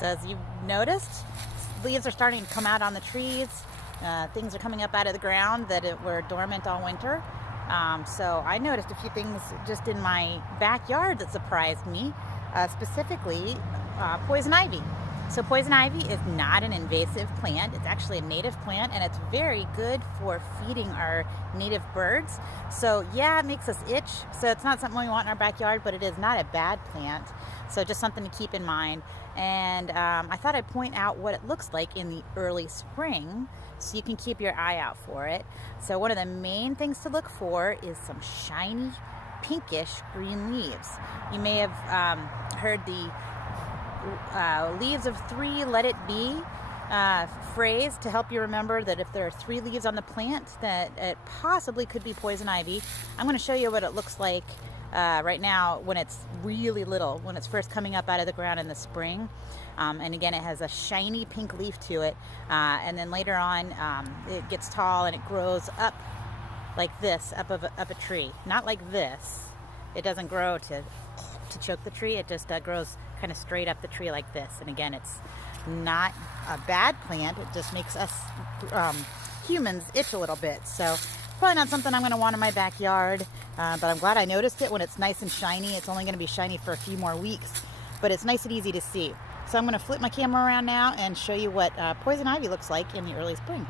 So as you've noticed, leaves are starting to come out on the trees. Things are coming up out of the ground that were dormant all winter. So I noticed a few things just in my backyard that surprised me, specifically poison ivy. So poison ivy is not an invasive plant. It's actually a native plant, and it's very good for feeding our native birds. So yeah, it makes us itch. So it's not something we want in our backyard, but it is not a bad plant. So just something to keep in mind. And I thought I'd point out what it looks like in the early spring, so you can keep your eye out for it. So one of the main things to look for is some shiny, pinkish green leaves. You may have heard the leaves of three, let it be phrase to help you remember that if there are 3 leaves on the plant, that it possibly could be poison ivy. I'm going to show you what it looks like right now when it's really little, when it's first coming up out of the ground in the spring. And again, it has a shiny pink leaf to it, and then later on it gets tall and it grows up like this, up a tree. Not like this. It doesn't grow to choke the tree. It just grows kind of straight up the tree like this. And again, it's not a bad plant. It just makes us humans itch a little bit. So probably not something I'm going to want in my backyard, but I'm glad I noticed it when it's nice and shiny. It's only going to be shiny for a few more weeks, but it's nice and easy to see. So I'm going to flip my camera around now and show you what poison ivy looks like in the early spring.